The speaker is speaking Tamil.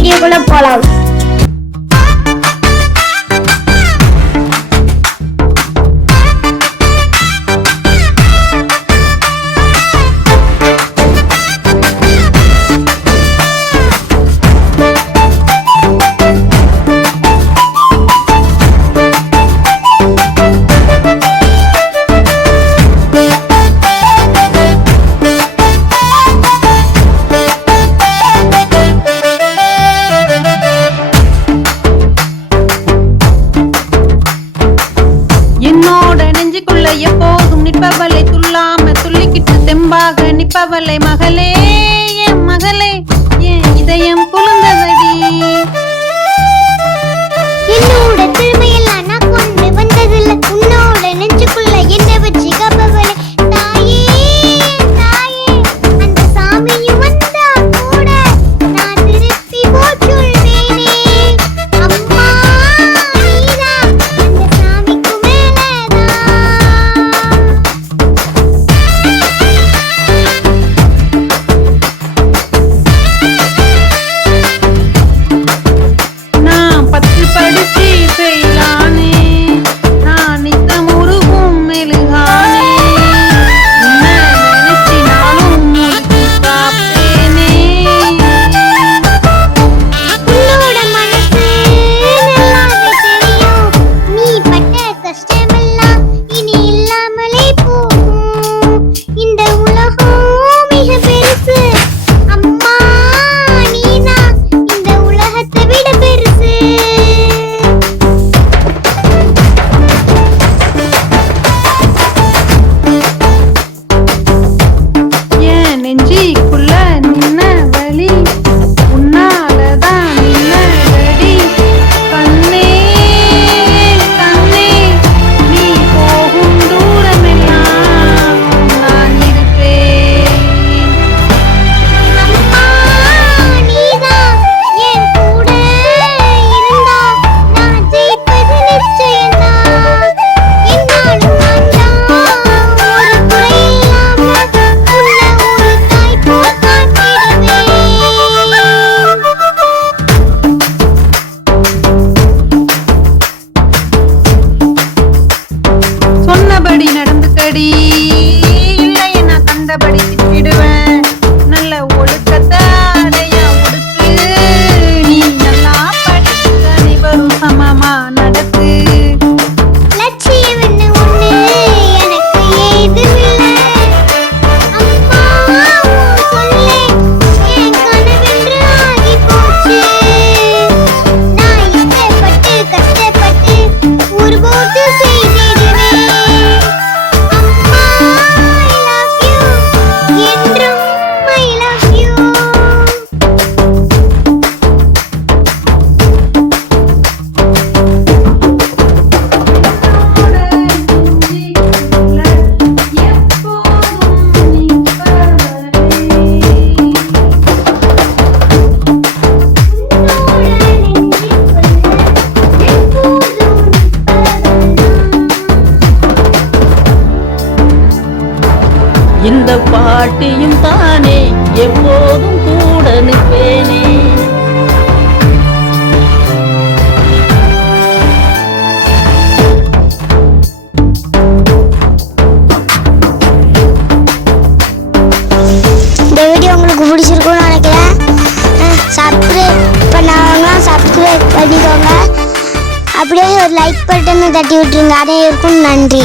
வீடியோக்குள்ள போலாம். எப்போதும் நிற்பவளை துள்ளாம துள்ளிக்கிட்டு தெம்பாக நிற்பவளை மகளே, என் மகளே, என் இதயம் குளிர்ந்ததடி. என்னோட திறமையெல்லாம் நான் கொண்டு வந்ததில்லை, உன்னோட நெஞ்சுக்குள்ள என்ன வச்சு கப்பவளை தாயே தாயே. அந்த சாமியும் வந்தா கூட நான் திருப்பி போச்சுள்வேனே. அம்மா நீதான் அந்த சாமிக்கு மேலதான். நான் 10 படிச்சு செய்யலானே, நான் நித்தம் உருகும் மெழுகானே, உன்னை நினைச்சினாலும் முழுத்து காப்பேனே. உன்னோட மனசு நல்லாவே தெரியும், நீ பட்ட கஷ்டமெல்லாம் இனி இல்லாமலே போகும். இந்த உலகம் மிக பெருசு, அம்மா நீதான் இந்த உலகத்தை விட பெருசு. என் நெஞ்சிக்குள்ள நின்ன வலி உன்னாலதான் நின்னதடி. கண்ணே கண்ணே, நீ போகும் தூரமெல்லாம் நான் இருப்பேன். அம்மா நீதான் என் கூட இருந்தா நான் ஜெயிப்பது நிச்சயம்தான். என்னாலும் நான் ஒரு குறையில்லாம உன்னை ஒரு தாய் போல் காத்திடுவேன். சொன்னபடி நடந்துக்கடி, இல்லையே நான் கண்டபடி திட்டிடுவேன். நல்ல ஒழுக்கத்தை அடைய ஒடுக்கு, நீ நல்லா படிச்சு அனைவரும் சமமா நடக்கு. லட்சியம் என்ன ஒண்ணு எனக்கு ஏதுமில்லை. அம்மா உன் சொல்லே என் கனவென்று ஆகி போச்சு. நான் இஷ்டப்பட்டு கஷ்டப்பட்டு ஒரு போட்டு செய்திடுவேன். அம்மா I love you, என்றும் I love you. இந்த பாட்டியும் தானே எப்போதும் கூட நிற்பேனே. இந்த வீடியோ உங்களுக்கு பிடிச்சிருக்கும்னு நினைக்கிறேன். சப்ஸ்கிரைப் பண்ணாங்கன்னா சப்ஸ்கிரைப் பண்ணிக்கோங்க. அப்படியே ஒரு லைக் பட்டனை தட்டி விட்டுருங்க. அனைவருக்கும் நன்றி.